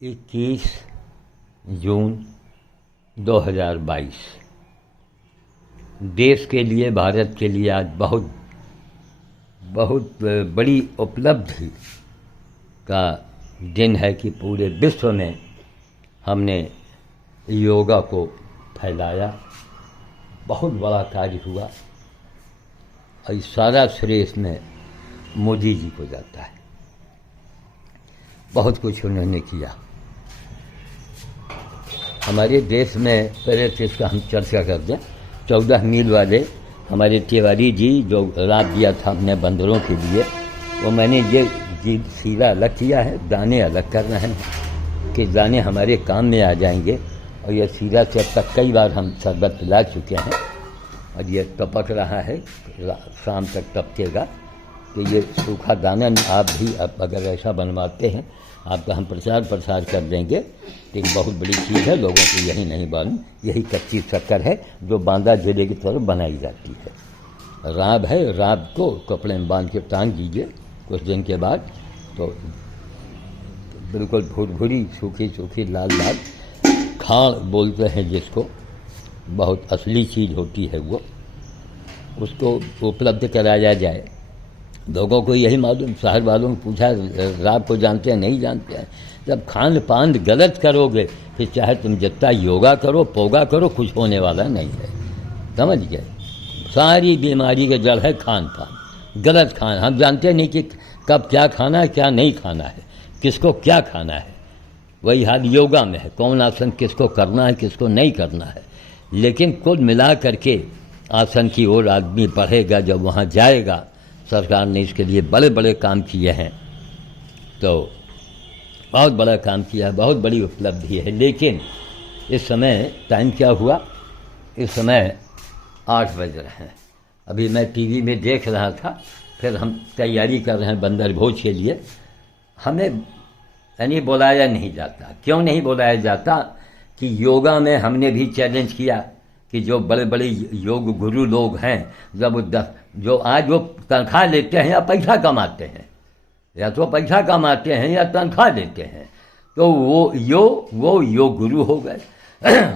21 जून 2022 देश के लिए, भारत के लिए आज बहुत बहुत बड़ी उपलब्धि का दिन है कि पूरे विश्व में हमने योगा को फैलाया। बहुत बड़ा कार्य हुआ और इस सारा श्रेय इसमें मोदी जी को जाता है। बहुत कुछ उन्होंने किया हमारे देश में। पहले तो इसका हम चर्चा कर दें। 14 मील वाले हमारे तिवारी जी जो रात दिया था हमने बंदरों के लिए, वो मैंने ये सीरा अलग किया है, दाने अलग कर रहे हैं कि दाने हमारे काम में आ जाएंगे। और ये सीरा से अब तक कई बार हम शरबत पिला चुके हैं और ये टपक रहा है, शाम तक टपकेगा। तो ये सूखा दाना आप भी अब अगर ऐसा बनवाते हैं आपका हम प्रसार कर देंगे। तो एक बहुत बड़ी चीज़ है, लोगों को यही नहीं मालूम। यही कच्ची शक्कर है जो बांदा जिले की तरफ बनाई जाती है। राब है, राब को कपड़े में बांध के टांग दीजिए कुछ दिन के बाद तो बिल्कुल भुरभुरी सूखी सूखी लाल लाल खाड़ बोलते हैं जिसको, बहुत असली चीज़ होती है वो, उसको उपलब्ध कराया जाए। लोगों को यही मालूम। शहर वालों ने पूछा राब को जानते हैं, नहीं जानते हैं। जब खान पान गलत करोगे फिर चाहे तुम जितना योगा करो पोगा करो कुछ होने वाला नहीं है। समझ गए? सारी बीमारी का जड़ है खान पान, गलत खान। हम जानते नहीं कि कब क्या खाना है क्या नहीं खाना है, किसको क्या खाना है। वही हाल योगा में है, कौन आसन किसको करना है किसको नहीं करना है। लेकिन कुल मिला करके आसन की ओर आदमी बढ़ेगा जब वहाँ जाएगा। सरकार ने इसके लिए बड़े बड़े काम किए हैं, तो बहुत बड़ा काम किया है, बहुत बड़ी उपलब्धि है। लेकिन इस समय टाइम क्या हुआ? इस समय 8 बज रहे हैं। अभी मैं टीवी में देख रहा था, फिर हम तैयारी कर रहे हैं बंदर भोज के लिए। हमें यानी बुलाया नहीं जाता। क्यों नहीं बुलाया जाता? कि योगा में हमने भी चैलेंज किया कि जो बड़े बड़े योग गुरु लोग हैं, जब जो आज वो तनख्वाह लेते हैं या पैसा कमाते हैं, या तो पैसा कमाते हैं या तनख्वाह लेते हैं, तो वो योग गुरु हो गए।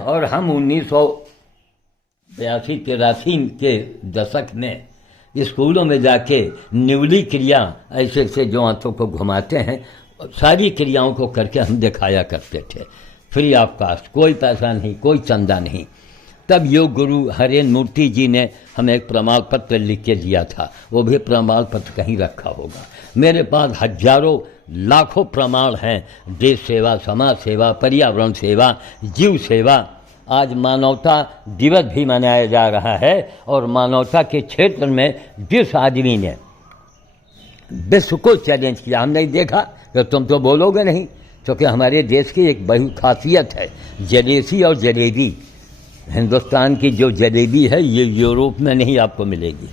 और हम 1982-83 के दशक में स्कूलों में जाके निवली क्रिया ऐसे ऐसे जो हाथों को घुमाते हैं, सारी क्रियाओं को करके हम दिखाया करते थे, फ्री ऑफ कास्ट, कोई पैसा नहीं, कोई चंदा नहीं। तब योग गुरु हरेन मूर्ति जी ने हमें एक प्रमाण पत्र लिख के दिया था, वो भी प्रमाण पत्र कहीं रखा होगा। मेरे पास हजारों लाखों प्रमाण हैं, देश सेवा, समाज सेवा, पर्यावरण सेवा, जीव सेवा। आज मानवता दिवस भी मनाया जा रहा है और मानवता के क्षेत्र में जिस आदमी ने विश्व को चैलेंज किया, हमने देखा कि तुम तो बोलोगे नहीं, क्योंकि हमारे देश की एक बड़ी खासियत है जलेसी और जलेबी। हिंदुस्तान की जो जलेबी है ये यूरोप में नहीं आपको मिलेगी,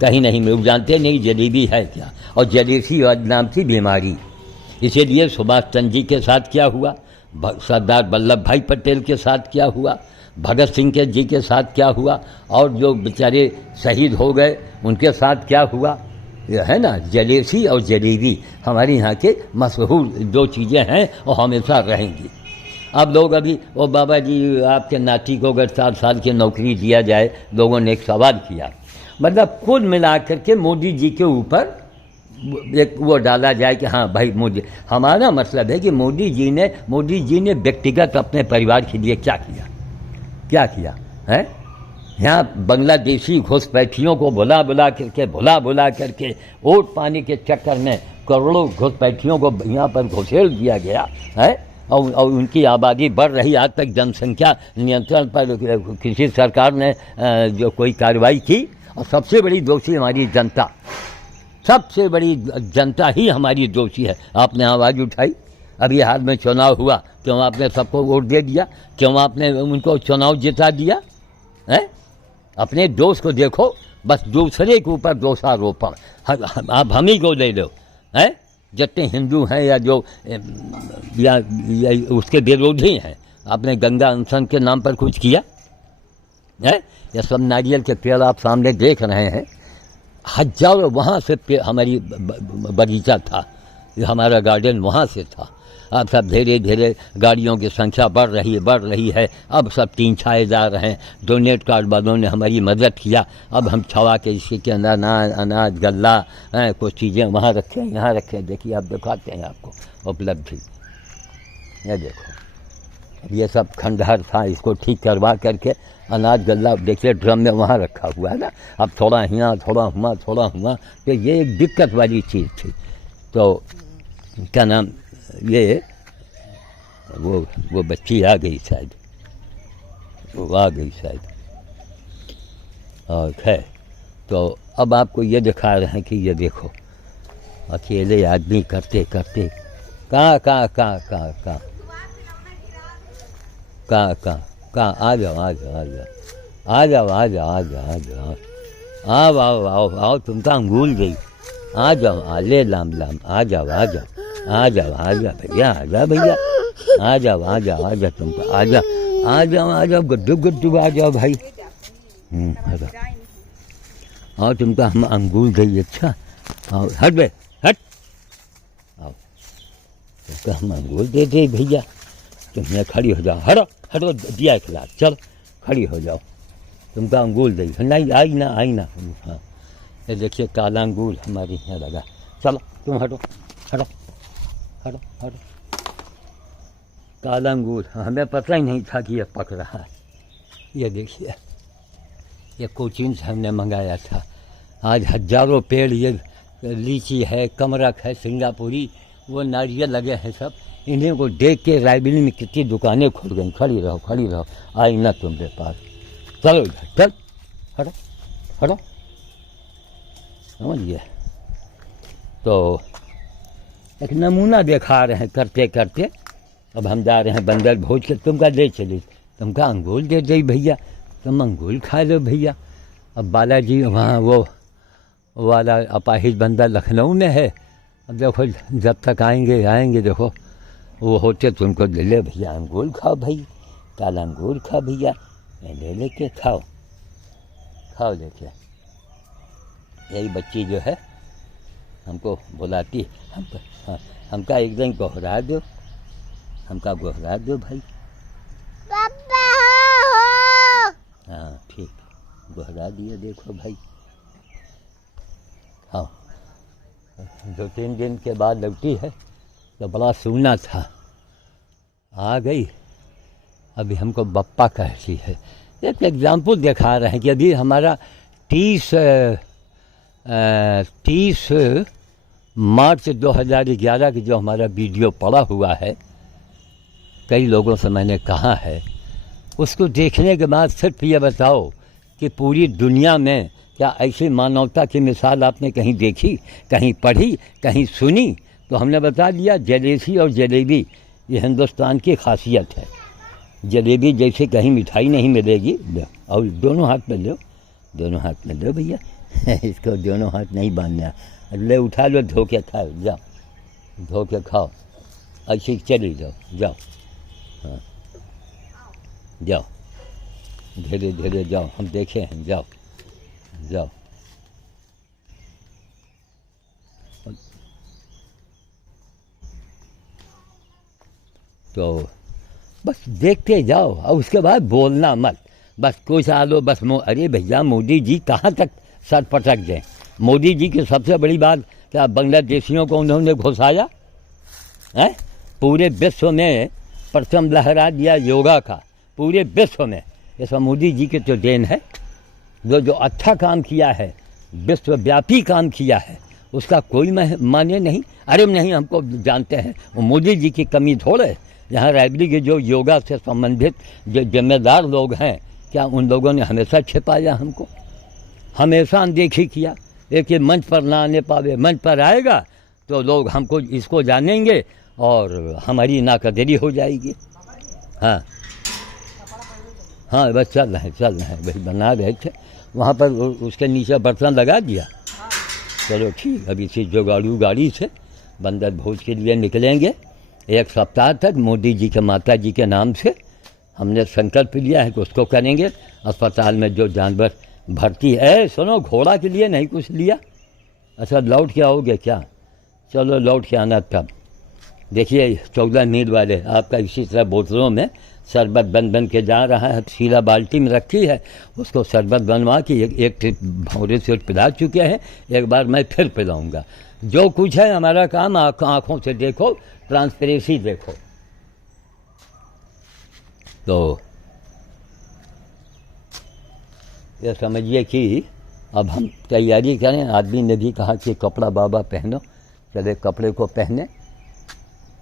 कहीं नहीं मिल। जानते नहीं जलेबी है क्या, और जलेसी नाम की बीमारी। इसीलिए सुभाष चंद्र जी के साथ क्या हुआ, सरदार वल्लभ भाई पटेल के साथ क्या हुआ, भगत सिंह के जी के साथ क्या हुआ, और जो बेचारे शहीद हो गए उनके साथ क्या हुआ, यह है ना जलेसी और जलेबी हमारे यहाँ के मशहूर 2 चीज़ें हैं और हमेशा रहेंगी। अब लोग अभी वो बाबा जी आपके नाती को अगर 4 साल की नौकरी दिया जाए, लोगों ने एक सवाल किया। मतलब कुल मिला करके मोदी जी के ऊपर एक वो डाला जाए कि हाँ भाई मोदी। हमारा मतलब है कि मोदी जी ने व्यक्तिगत अपने परिवार के लिए क्या किया है। यहाँ बांग्लादेशी घुसपैठियों को बुला बुला करके वोट पाने के चक्कर में करोड़ों घुसपैठियों को यहाँ पर घुसेड़ दिया गया है और उनकी आबादी बढ़ रही। आज तक जनसंख्या नियंत्रण पर किसी सरकार ने जो कोई कार्रवाई की। और सबसे बड़ी दोषी हमारी जनता, सबसे बड़ी जनता ही हमारी दोषी है। आपने आवाज़ उठाई, अभी हाल में चुनाव हुआ, क्यों आपने सबको वोट दे दिया, क्यों आपने उनको चुनाव जिता दिया है? अपने दोस्त को देखो, बस दूसरे के ऊपर दोषारोपण। आप हम ही को ले लो है, जितने हिंदू हैं या जो या उसके विरोधी हैं। आपने गंगा अनशन के नाम पर कुछ किया है? या सब नारियल के पेड़ आप सामने देख रहे हैं, हजारों वहाँ से हमारी बगीचा था, हमारा गार्डन वहाँ से था। अब सब धीरे धीरे गाड़ियों की संख्या बढ़ रही है। अब सब टीन छाए जा रहे हैं। डोनेट कार्ड वालों ने हमारी मदद किया। अब हम छवा के इसके अंदर अनाज गल्ला कुछ चीज़ें वहाँ रखे हैं, यहाँ रखे हैं। देखिए आप दिखाते हैं आपको उपलब्धि। ये देखो ये सब खंडहर था, इसको ठीक करवा करके अनाज गल्ला देखिए ड्रम में वहाँ रखा हुआ है ना। अब थोड़ा यहाँ थोड़ा हुआ तो ये एक दिक्कत वाली चीज़ थी। तो क्या नाम ये वो बच्ची आ गई शायद, वो आ गई शायद। और खैर तो अब आपको ये दिखा रहे हैं कि ये देखो अकेले आदमी करते करते कहाँ आ जाओ तुम तो अंगूल गई। आ जाओ ले लाम आ जाओ भैया आ जाओ तुम तो आ जाओ गुड्डू आ जाओ भाई। और तुम तो हम अंगूल गई। अच्छा आओ हट बे हट आओ, तुमको हम अंगूल दे दे भैया। तुम यहाँ खड़ी हो जाओ, हटो दिया खिला, चल खड़ी हो जाओ। तुमको अंगूल दे नहीं आई ना। हाँ ये देखिए काला अंगूल हमारे यहाँ लगा। चलो तुम हटो काला अंगूर। हमें पता ही नहीं था कि ये पक रहा है। ये देखिए ये कोचीन से हमने मंगाया था। आज हजारों पेड़, ये लीची है, कमरक है, सिंगापुरी, वो नारियल लगे हैं सब। इन्हीं को देख के रायबरेली में कितनी दुकानें खुल गई। खड़ी रहो आई ना तुम्हारे पास। चलो इधर चल हटो समझिए। तो एक नमूना दिखा रहे हैं करते करते। अब हम जा रहे हैं बंदर भोज के। तुमका दे चली, तुमका अंगूल दे दे भैया, तुम अंगूल खा लो भैया। अब बालाजी वहाँ वो वाला अपाहिज बंदर लखनऊ में है। अब देखो जब तक आएंगे देखो वो होते तुमको ले ले भैया अंगूर खाओ भाई, काला अंगूर खाओ भैया, ले लेके खाओ लेके। यही बच्ची जो है हमको बुलाती, हमका एकदम गोहरा दो, हमका गोहरा दो भाई। पापा हो। हाँ ठीक गोहरा दिया देखो भाई। हाँ 2-3 दिन के बाद लौटी है तो बड़ा सूना था, आ गई। अभी हमको बप्पा कहती है। एक एग्जाम्पल दिखा रहे हैं कि अभी हमारा 30 मार्च 2011 की जो हमारा वीडियो पड़ा हुआ है, कई लोगों से मैंने कहा है, उसको देखने के बाद सिर्फ ये बताओ कि पूरी दुनिया में क्या ऐसी मानवता की मिसाल आपने कहीं देखी, कहीं पढ़ी, कहीं सुनी? तो हमने बता दिया जलेसी और जलेबी ये हिंदुस्तान की खासियत है। जलेबी जैसे कहीं मिठाई नहीं मिलेगी। और दोनों हाथ में लो, दोनों हाथ में लो भैया। इसको दोनों हाथ नहीं बांधना, ले उठा लो, धो के खाओ, जाओ धो के खाओ, ऐसे चली जाओ। हाँ जाओ धीरे धीरे जाओ, हम देखे हैं, जाओ। तो बस देखते जाओ और उसके बाद बोलना मत। बस कुछ आ लो बस अरे भैया मोदी जी कहाँ तक सर पटक जाए। मोदी जी की सबसे बड़ी बात क्या बांग्लादेशियों को उन्होंने घुसाया है, पूरे विश्व में प्रथम लहरा दिया योगा का, पूरे विश्व में। ये सब मोदी जी के तो देन है। जो अच्छा काम किया है, विश्वव्यापी काम किया है, उसका कोई माने नहीं। अरे नहीं हमको जानते हैं, वो मोदी जी की कमी थोड़े। यहाँ रायबरेली के जो योगा से संबंधित जो जिम्मेदार लोग हैं, क्या उन लोगों ने हमेशा छिपाया हमको, हमेशा अनदेखी किया? एक मंच पर ना आने पावे, मंच पर आएगा तो लोग हमको इसको जानेंगे और हमारी नाकदरी हो जाएगी। हाँ बस चल रहे हैं भाई, बना रहे थे वहाँ पर, उसके नीचे बर्तन लगा दिया। चलो ठीक, अभी से जुगाड़ू गाड़ी से बंदर भोज के लिए निकलेंगे। 1 सप्ताह तक मोदी जी के माता जी के नाम से हमने संकल्प लिया है कि उसको करेंगे। अस्पताल में जो जानवर भर्ती है, सुनो घोड़ा के लिए नहीं कुछ लिया? अच्छा लौट के आओगे क्या? चलो लौट के आना तब। देखिए 14 मील वाले आपका इसी तरह बोतलों में शरबत बन के जा रहा है, शीला बाल्टी में रखी है, उसको शरबत बनवा के एक ट्रिप भौरे से पिला चुके हैं, एक बार मैं फिर पिलाऊंगा। जो कुछ है हमारा काम आँखों से देखो, ट्रांसपेरेंसी देखो। तो ये समझिए कि अब हम तैयारी करें। आदमी ने भी कहा कि कपड़ा बाबा पहनो, चले कपड़े को पहने।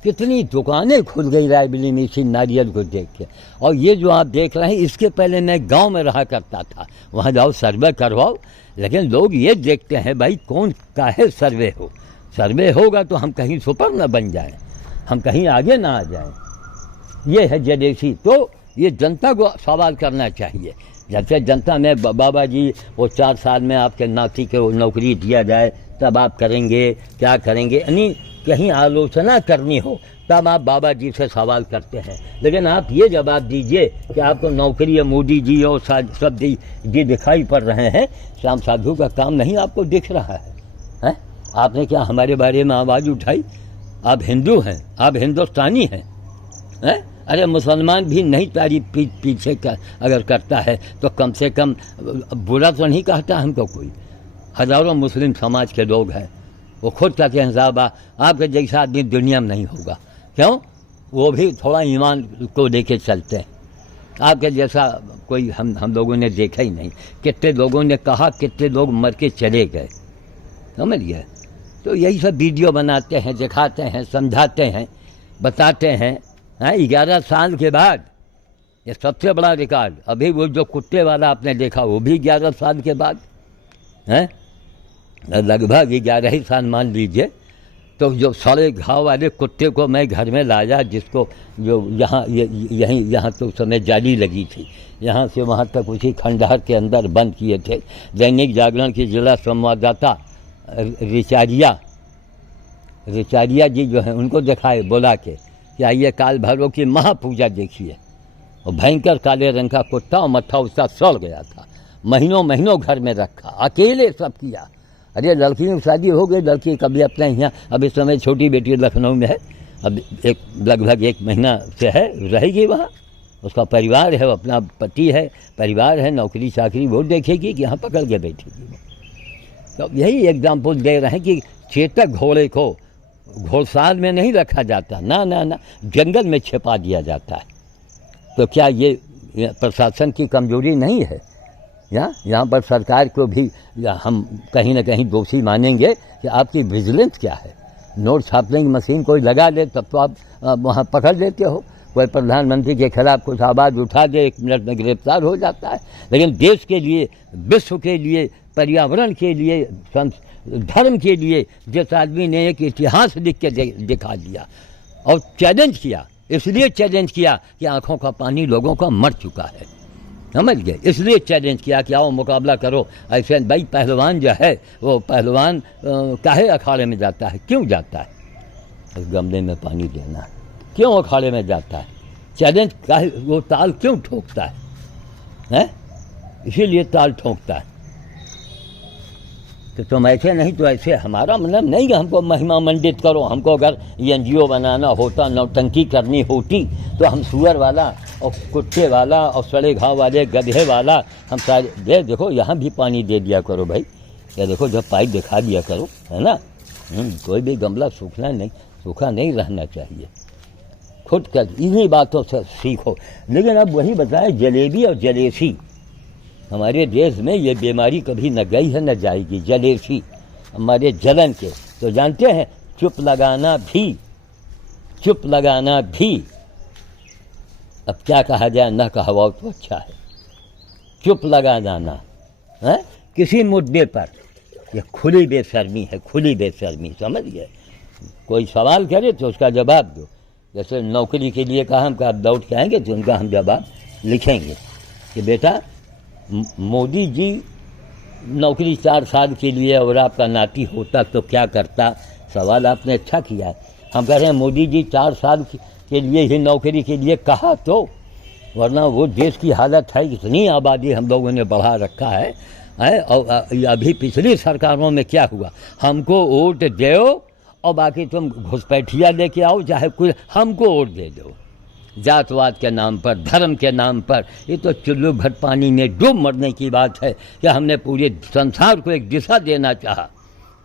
कितनी दुकानें खुल गई रायबरेली में इसी नारियल को देख के। और ये जो आप देख रहे हैं, इसके पहले मैं गांव में रहा करता था, वहाँ जाओ सर्वे करवाओ, लेकिन लोग ये देखते हैं भाई कौन काहे सर्वे हो। सर्वे होगा तो हम कहीं सुपर न बन जाएं, हम कहीं आगे ना आ जाएं। ये है जेडेसी। तो ये जनता को सवाल करना चाहिए। जैसे जनता में बाबा जी वो 4 साल में आपके नाती को नौकरी दिया जाए तब आप करेंगे, क्या करेंगे, यानी कहीं आलोचना करनी हो तब आप बाबा जी से सवाल करते हैं। लेकिन आप ये जवाब दीजिए कि आपको नौकरी है, मोदी जी और सब जी दिखाई पड़ रहे हैं, श्याम साधु का काम नहीं आपको दिख रहा है? आपने क्या हमारे बारे में आवाज़ उठाई? आप हिंदू हैं, आप हिंदुस्तानी हैं, हैं? अरे मुसलमान भी नहीं तारीफ पीछे अगर करता है तो कम से कम बुरा तो नहीं कहता हमको कोई। हज़ारों मुस्लिम समाज के लोग हैं, वो खुद कहते हैं साहब आपके जैसा आदमी दुनिया में नहीं होगा। क्यों? वो भी थोड़ा ईमान को लेके चलते हैं। आपके जैसा कोई हम लोगों ने देखा ही नहीं। कितने लोगों ने कहा, कितने लोग मर के चले गए, समझ गए? तो यही सब वीडियो बनाते हैं, दिखाते हैं, समझाते हैं, बताते हैं। 11 साल के बाद ये सबसे बड़ा रिकॉर्ड। अभी वो जो कुत्ते वाला आपने देखा वो भी 11 साल के बाद है, लगभग 11 ही साल मान लीजिए। तो जो सड़े घाव वाले कुत्ते को मैं घर में लाया, जिसको जो यहाँ तो उस समय जाली लगी थी, यहाँ से वहाँ तक उसी खंडहर के अंदर बंद किए थे। दैनिक जागरण की जिला संवाददाता रिचारिया जी जो हैं उनको दिखाए, बोला के कि आइए काल भैरव की महापूजा देखिए। और भयंकर काले रंग का कुत्ता और मट्ठा उसका सड़ गया था, महीनों घर में रखा, अकेले सब किया। अरे लड़की की शादी हो गई, लड़की कभी अपने यहाँ, अब इस समय छोटी बेटी लखनऊ में है, अब लगभग 1 महीना से है, रहेगी वहाँ। उसका परिवार है, वो अपना पति है, परिवार है, नौकरी चाकरी वो देखेगी कि यहाँ पकड़ के बैठेगी। तो यही एग्जाम्पल दे रहे हैं कि चेतक घोड़े को घोड़साल में नहीं रखा जाता, ना, जंगल में छिपा दिया जाता है। तो क्या ये प्रशासन की कमजोरी नहीं है? यहाँ पर सरकार को भी हम कहीं ना कहीं दोषी मानेंगे कि आपकी विजिलेंस क्या है। नोट छापने की मशीन कोई लगा दे तब तो आप वहाँ पकड़ लेते हो। कोई प्रधानमंत्री के खिलाफ कुछ आवाज़ उठा दे, 1 मिनट में गिरफ्तार हो जाता है। लेकिन देश के लिए, विश्व के लिए, पर्यावरण के लिए, धर्म के लिए जिस आदमी ने एक इतिहास लिख के दिखा दिया और चैलेंज किया, इसलिए चैलेंज किया कि आंखों का पानी लोगों का मर चुका है, समझ गए? इसलिए चैलेंज किया कि आओ मुकाबला करो। ऐसे भाई पहलवान जो है वो पहलवान काहे अखाड़े में जाता है? क्यों जाता है? उस गमले में पानी देना है, क्यों अखाड़े में जाता है? चैलेंज काहे, वो ताल क्यों ठोकता है? इसीलिए ताल ठोकता है। तो तुम ऐसे नहीं तो ऐसे। हमारा मतलब नहीं कि हमको महिमा मंडित करो। हमको अगर NGO बनाना होता, नौटंकी करनी होती, तो हम सुअर वाला और कुत्ते वाला और सड़े घाव वाले गधे वाला हम सारे देखो यहाँ भी पानी दे दिया करो भाई। या देखो जब पाइप दिखा दिया करो, है ना? कोई भी गमला सूखा नहीं रहना चाहिए। खुद कर इन्हीं बातों से सीखो। लेकिन अब वही बताए, जलेबी और जलेसी, हमारे देश में ये बीमारी कभी न गई है न जाएगी। जलेसी हमारे जलन के, तो जानते हैं चुप लगाना भी अब क्या कहा जाए, न कहा तो अच्छा है। चुप लगा जाना है किसी मुद्दे पर, यह खुली बेशर्मी है, खुली बेशर्मी, समझ गए? कोई सवाल करे तो उसका जवाब दो। जैसे नौकरी के लिए कहा, हम आप दौड़ के आएंगे तो उनका हम जवाब लिखेंगे कि बेटा मोदी जी नौकरी 4 साल के लिए और आपका नाती होता तो क्या करता? सवाल आपने अच्छा किया है। हम कह रहे हैं मोदी जी 4 साल के लिए ही नौकरी के लिए कहा तो, वरना वो देश की हालत है, इतनी आबादी हम लोगों ने बढ़ा रखा है। और अभी पिछली सरकारों में क्या हुआ? हमको वोट दो और बाकी तुम घुसपैठिया लेके आओ, चाहे कुछ हमको वोट दे दो। जातवाद के नाम पर, धर्म के नाम पर, ये तो चुल्लू भर पानी में डूब मरने की बात है कि हमने पूरे संसार को एक दिशा देना चाहा।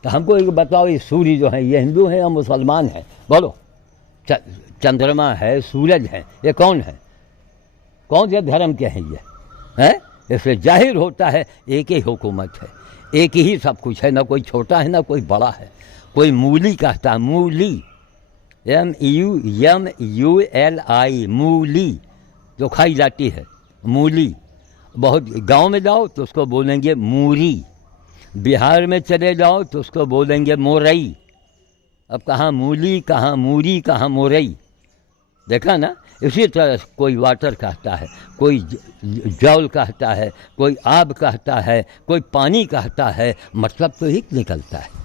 तो हमको एक बताओ, ये सूर्य जो है ये हिंदू है या मुसलमान है? बोलो। चंद्रमा है, सूरज है, ये कौन है? कौन से धर्म के हैं ये? हैं? इसलिए जाहिर होता है एक ही हुकूमत है, एक ही सब कुछ है, ना कोई छोटा है ना कोई बड़ा है। कोई मूली कहता है, मूली, MULI, मूली जो खाई जाती है, मूली। बहुत गांव में जाओ तो उसको बोलेंगे मूरी, बिहार में चले जाओ तो उसको बोलेंगे मोरई। अब कहाँ मूली, कहाँ मूरी, कहाँ मोरई, देखा ना? इसी तरह कोई वाटर कहता है, कोई जल कहता है, कोई आब कहता है, कोई पानी कहता है, मतलब तो एक निकलता है।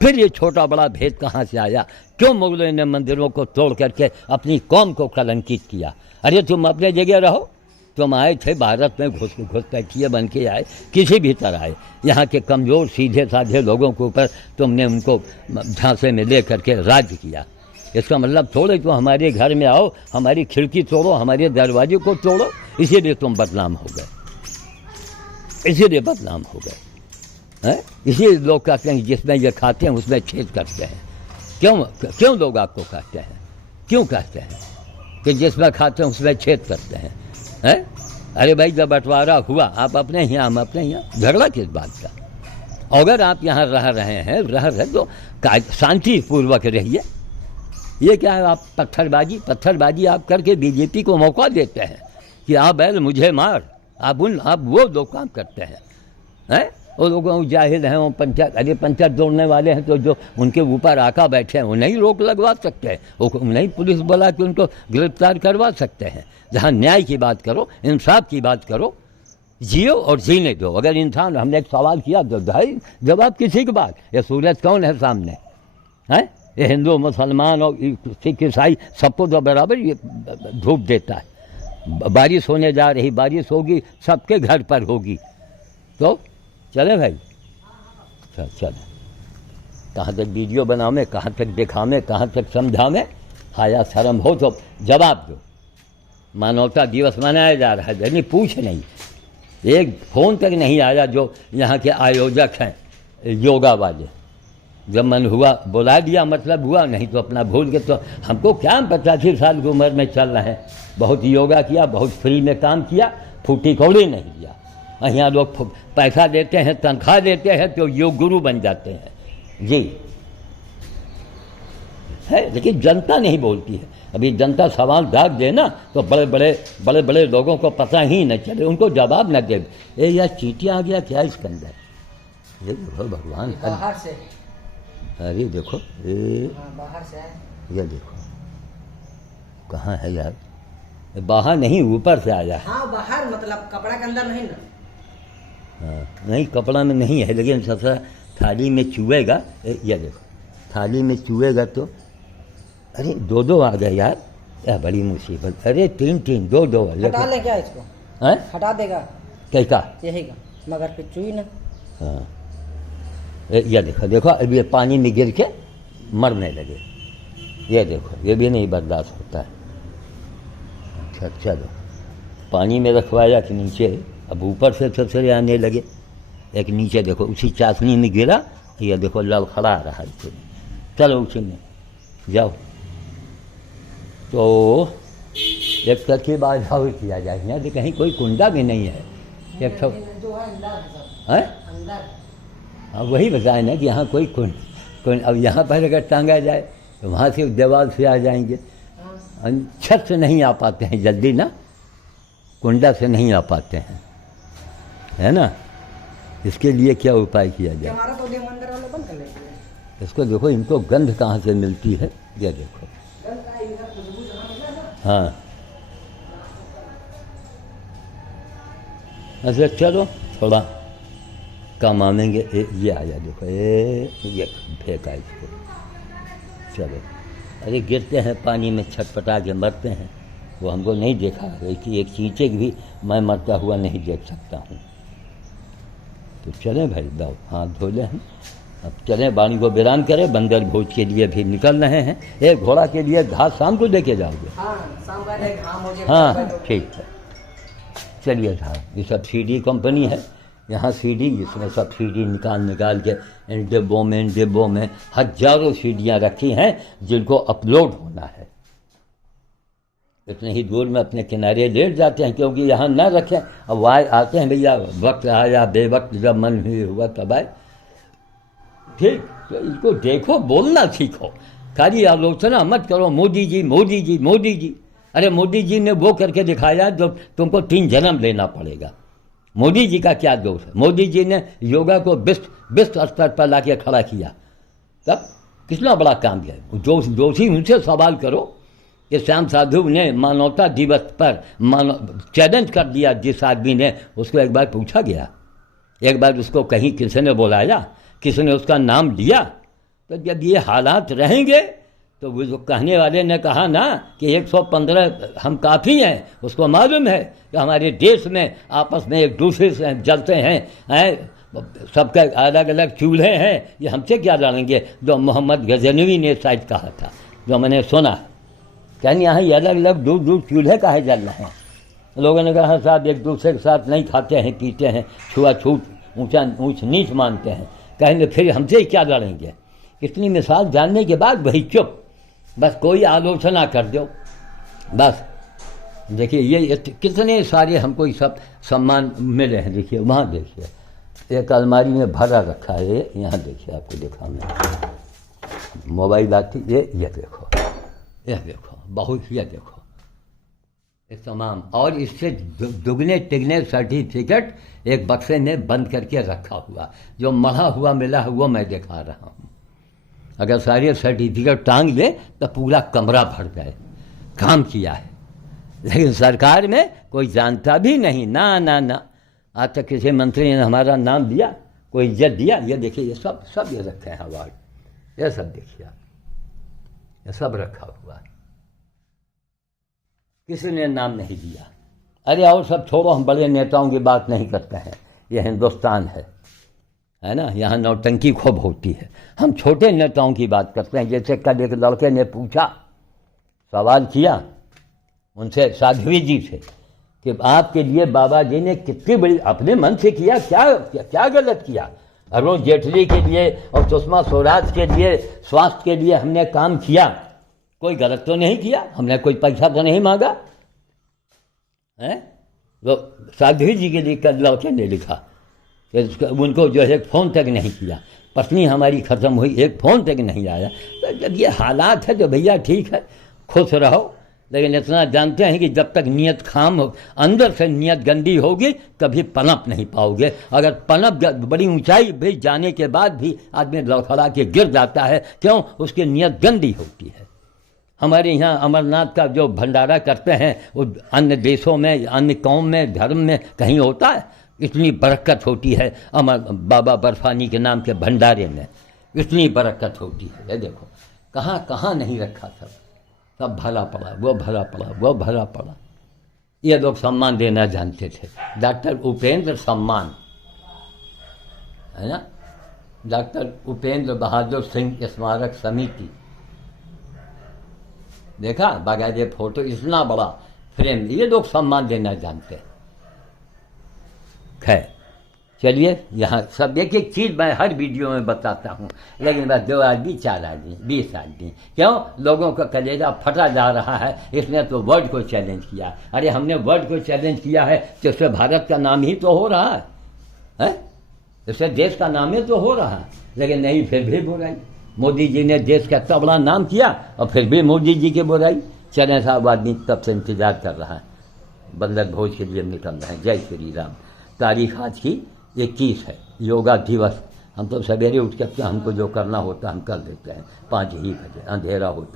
फिर ये छोटा बड़ा भेद कहाँ से आया? क्यों मुगलों ने मंदिरों को तोड़ करके अपनी कौम को कलंकित किया? अरे तुम अपने जगह रहो, तुम आए थे भारत में, घुसपैठिए बन के आए, किसी भी तरह आए। यहाँ के कमज़ोर सीधे साधे लोगों के ऊपर तुमने उनको झांसे में ले करके राज्य किया। इसका मतलब थोड़े तो हमारे घर में आओ, हमारी खिड़की तोड़ो, हमारे दरवाजे को तोड़ो, इसीलिए तुम बदनाम हो गए, इसीलिए बदनाम हो गए हैं। इसीलिए लोग कहते हैं जिसमें ये खाते हैं उसमें छेद करते हैं। क्यों लोग आपको कहते हैं, क्यों कहते हैं कि जिसमें खाते हैं उसमें छेद करते हैं? हैं? अरे भाई जब बंटवारा हुआ, आप अपने यहाँ, हम अपने यहाँ, झगड़ा किस बात का? अगर आप यहाँ रह रहे हैं तो शांतिपूर्वक रहिए। ये क्या है, आप पत्थरबाजी आप करके बीजेपी को मौका देते हैं कि आप बैल मुझे मार, आप वो लोग काम करते हैं। वो लोग जाहिल हैं, वो पंचायत दौड़ने वाले हैं, तो जो उनके ऊपर आका बैठे हैं वो नहीं रोक लगवा सकते हैं, वो नहीं पुलिस बुला के उनको गिरफ्तार करवा सकते हैं। जहाँ न्याय की बात करो, इंसाफ की बात करो, जियो और जीने दो। अगर इंसान, हमने एक सवाल किया तो भाई जवाब किसी की बात, ये सूरज कौन है सामने? हैं? ये हिंदू मुसलमान और सिख ईसाई सबको तो बराबर ये धूप देता है। बारिश होने जा रही, बारिश होगी, सबके घर पर होगी। तो चले भाई, चले। कहाँ तक वीडियो बनावे, कहाँ तक दिखावे, कहाँ तक समझावे? हाया शर्म हो तो जवाब दो। मानवता दिवस मनाया जा रहा है, यानी पूछ नहीं, एक फ़ोन तक नहीं आया जो यहाँ के आयोजक हैं योगा वाले। जब मन हुआ बुला दिया, मतलब हुआ, नहीं तो अपना भूल के। तो हमको क्या, 85 साल की उम्र में चल रहे हैं, बहुत योगा किया, बहुत फ्री में काम किया, फूटी कौड़ी नहीं दिया। यहाँ लोग पैसा देते हैं, तनख्वाह देते हैं तो योग गुरु बन जाते हैं जी, है। लेकिन जनता नहीं बोलती है। अभी जनता सवाल दाग दे ना तो बड़े बड़े लोगों को पता ही न चले, उनको जवाब न दे। ये यार चींटी आ गया क्या इसके अंदर? ये देखो भगवान, बाहर से, अरे देखो ये बाहर से है, ये देखो कहाँ है यार? बाहर नहीं, ऊपर से आया है। हाँ बाहर, मतलब कपड़ा के अंदर नहीं ना? हाँ, नहीं कपड़ा में नहीं है, लेकिन सबसे थाली में चुएगा। ये देखो थाली में चुएगा तो, अरे दो आ गए यार, यह बड़ी मुसीबत। अरे तीन दो हटा ले क्या इसको? हैं? हटा देगा कैसा? यही का, मगर फिर चुई ना। हाँ, ये देखो अब ये पानी में गिर के मरने लगे। ये देखो, ये भी नहीं बर्दाश्त होता है। अच्छा चलो, पानी में रखवाया कि नीचे, अब ऊपर से थरथरे आने लगे। एक नीचे देखो उसी चाशनी में गिरा, ये देखो लड़खड़ा रहा है। चलो उसी में जाओ। तो एक तरकीब आज और किया जाए, यहाँ तो कहीं कोई कुंडा भी नहीं है। एक तो है, हाँ वही बताए ना कि यहाँ कोई कुंड। अब यहाँ पर अगर टांगा जाए तो वहाँ से दीवार से आ जाएंगे, छत से नहीं आ पाते हैं जल्दी ना, कुंडा से नहीं आ पाते हैं, है ना। इसके लिए क्या उपाय किया जाए? हमारा तो मंदिर वाले बंद कर लेते हैं। इसको देखो, इनको गंध कहाँ से मिलती है, ये देखो। हाँ अच्छा चलो, थोड़ा कम आएंगे। ये आया देखो, ये फेंका इसको। चलो, अरे गिरते हैं पानी में, छटपटा के मरते हैं, वो हमको नहीं देखा कि एक चींचे भी मैं मरता हुआ नहीं देख सकता हूँ। तो चलें भाई, दो हाथ धो लें हम, अब चलें, वाणी को विराम करें, बंदर भोज के लिए भी निकल रहे हैं। एक घोड़ा के लिए घास शाम को लेके जाओगे? हाँ शाम का घाम हो जाए। हाँ ठीक है, चलिए साहब। ये सब सीडी कंपनी है, यहाँ सीडी, इसमें सब सीडी निकाल के इन डिब्बों में हजारों सीडियाँ रखी हैं जिनको अपलोड होना है। इतने ही दूर में अपने किनारे लेट जाते हैं, क्योंकि यहाँ न रखें। अब वाय आते हैं, भैया वक्त आया बेवक्त जब मन ही हुआ तब आए। ठीक, तो इसको देखो, बोलना सीखो, खाली आलोचना मत करो। मोदी जी मोदी जी मोदी जी। अरे मोदी जी ने वो करके दिखाया जो तुमको 3 जन्म लेना पड़ेगा। मोदी जी का क्या दोष है? मोदी जी ने योगा को विश्व स्तर पर ला के खड़ा किया, तब कितना बड़ा काम किया। जो ही उनसे सवाल करो कि श्याम साधु ने मानवता दिवस पर चैलेंज कर दिया जिस आदमी ने, उसको एक बार पूछा गया, एक बार उसको कहीं किसी ने बुलाया, किसी ने उसका नाम लिया? तो जब ये हालात रहेंगे तो वो जो कहने वाले ने कहा ना कि 115 हम काफ़ी हैं, उसको मालूम है कि हमारे देश में आपस में एक दूसरे से जलते हैं, सबके अलग अलग चूल्हे हैं, ये हमसे क्या लड़ेंगे? जो मोहम्मद गजनवी ने शायद कहा था, जो मैंने सुना, कहने यहाँ ये अलग अलग दूर चूल्हे काहे जल रहे हैं। लोगों ने कहा साहब एक दूसरे के साथ नहीं खाते हैं पीते हैं, छुआछूत ऊंच नीच मानते हैं, कहेंगे फिर हमसे क्या लड़ेंगे। इतनी मिसाल जानने के बाद वही चुप, बस कोई आलोचना कर दो बस। देखिए ये कितने सारे हमको ये सब सम्मान मिले हैं। देखिए वहाँ देखिए एक अलमारी में भरा रखा है, ये यहाँ देखिए, आपको दिखा मैं, मोबाइल आती, ये देखो बहुत, ये देखो ये तमाम, और इससे दुगने तिगने सर्टिफिकेट एक बक्से में बंद करके रखा हुआ, जो मढ़ा हुआ मिला हुआ मैं दिखा रहा हूँ। अगर सारे सर्टिफिकेट टांग ले तो पूरा कमरा भर जाए, काम किया है। लेकिन सरकार में कोई जानता भी नहीं, ना आज तक किसी मंत्री ने हमारा नाम दिया, कोई इज्जत दिया? ये देखिए ये सब ये रखे हैं अवार्ड, ये सब देखिए, ये सब रखा हुआ है, किसी ने नाम नहीं दिया। अरे और सब छोड़ो, हम बड़े नेताओं की बात नहीं करते हैं, ये हिंदुस्तान है ना, यहाँ नौटंकी खूब होती है। हम छोटे नेताओं की बात करते हैं। जैसे कल एक लड़के ने पूछा, सवाल किया उनसे, साध्वी जी से, कि आपके लिए बाबा जी ने कितनी बड़ी, अपने मन से किया, क्या गलत किया? अरुण जेटली के लिए और सुषमा स्वराज के लिए, स्वास्थ्य के लिए हमने काम किया, कोई गलत तो नहीं किया, हमने कोई पैसा तो नहीं मांगा है? तो साध्वी जी के लिए कल लड़के ने लिखा कि उनको जो है एक फ़ोन तक नहीं किया, पत्नी हमारी ख़त्म हुई, एक फ़ोन तक नहीं आया। तो जब ये हालात है तो भैया ठीक है, खुश रहो, लेकिन इतना जानते हैं कि जब तक नीयत खाम हो, अंदर से नीयत गंदी होगी, कभी पनप नहीं पाओगे। अगर पनप बड़ी ऊंचाई भी जाने के बाद भी आदमी लड़खड़ा के गिर जाता है, क्यों? उसकी नीयत गंदी होती है। हमारे यहाँ अमरनाथ का जो भंडारा करते हैं, वो अन्य देशों में, अन्य कौम में, धर्म में कहीं होता है? इतनी बरकत होती है अमर बाबा बर्फानी के नाम के भंडारे में, इतनी बरकत होती है। ये देखो कहाँ नहीं रखा, सब भरा पड़ा, वो भरा पड़ा। ये लोग सम्मान देना जानते थे। डॉक्टर उपेंद्र सम्मान है ना, डॉक्टर उपेंद्र बहादुर सिंह स्मारक समिति, देखा बाकायदे फोटो, इतना बड़ा फ्रेम, ये लोग सम्मान देना जानते हैं। खैर चलिए, यहाँ सब एक एक चीज़ मैं हर वीडियो में बताता हूँ, लेकिन बस 2 आदमी 4 आदमी 20 आदमी, क्यों? लोगों का कलेजा फटा जा रहा है। इसने तो वर्ल्ड को चैलेंज किया। अरे हमने वर्ल्ड को चैलेंज किया है तो इससे भारत का नाम ही तो हो रहा है? इससे देश का नाम ही तो हो रहा है, लेकिन नहीं, फिर भी बुराई। मोदी जी ने देश का इतना बड़ा नाम किया और फिर भी मोदी जी की बुराई। चले साहब, आदमी तब से इंतजार कर रहा है, बंदर भोज के लिए निकल रहे हैं। जय श्री राम। तारीख आज की 21 है, योगा दिवस। हम तो सवेरे उठ के हमको जो करना होता है हम कर देते हैं, 5 ही बजे अंधेरा होता है।